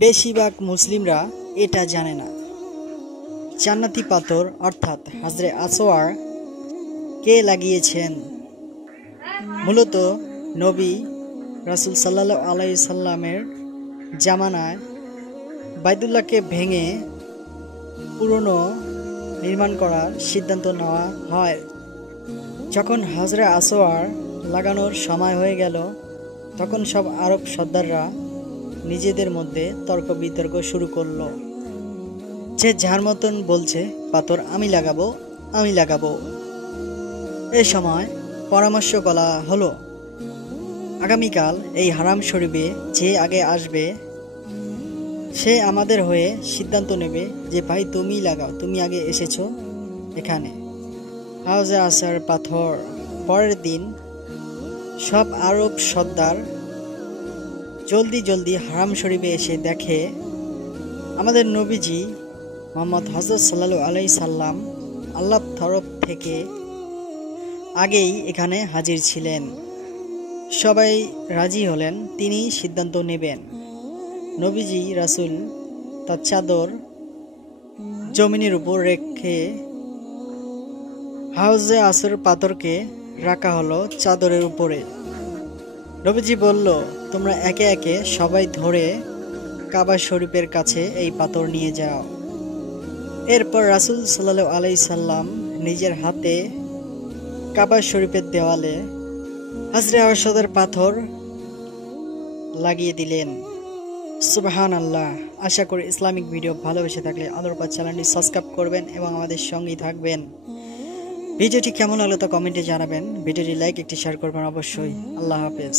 বেশিরভাগ মুসলিমরা এটা জানে না। জান্নাতি পাথর অর্থাৎ হাজরে আসওয়ার কে লাগিয়েছেন? মূলত নবী রাসূল সাল্লাল্লাহু আলাইহি সাল্লামের জামানায় বাইতুল্লাহকে ভেঙে পুরনো নির্মাণ করার সিদ্ধান্ত নেওয়া হয়। যখন হাজরে আসওয়ার লাগানোর সময় হয়ে গেল, তখন সব আরব সর্দাররা নিজেদের মধ্যে তর্ক বিতর্ক শুরু করলো। যে যার মতন বলছে পাথর আমি লাগাবো আমি লাগাবো। এ সময় পরামর্শ করা হলো, আগামীকাল এই হারাম শরীফে যে আগে আসবে সে আমাদের হয়ে সিদ্ধান্ত নেবে যে ভাই তুমি লাগাও, তুমি আগে এসেছো এখানে। হাউজে আসার পাথর পরের দিন সব আরব সর্দার জলদি জলদি হারাম শরীফে এসে দেখে আমাদের নবীজি মোহাম্মদ হযরত সাল্লাল্লাহু আলাইহি সাল্লাম আল্লাহর তরফ থেকে আগেই এখানে হাজির ছিলেন। সবাই রাজি হলেন তিনি সিদ্ধান্ত নেবেন। নবীজি রাসূল তার চাদর জমিনের উপর রেখে হাউজে আসর পাথরকে রাখা হলো চাদরের উপরে। নবীজি বলল, তোমরা একে একে সবাই ধরে কাবা শরীফের কাছে এই পাথর নিয়ে যাও। এরপর রাসূল সাল্লাল্লাহু আলাইহি সাল্লাম নিজের হাতে কাবা শরীফের দেওয়ালে হাজরে আসওয়াদের পাথর লাগিয়ে দিলেন। সুবহানাল্লাহ। আশা করি ইসলামিক ভিডিও ভালোবেসে থাকলে আলোরপাত চ্যানেলটি সাবস্ক্রাইব করবেন এবং আমাদের সঙ্গেই থাকবেন। ভিডিওটি কেমন লাগলো তা কমেন্টে জানাবেন। ভিডিওটি লাইক একটি শেয়ার করবেন অবশ্যই। আল্লাহ হাফেজ।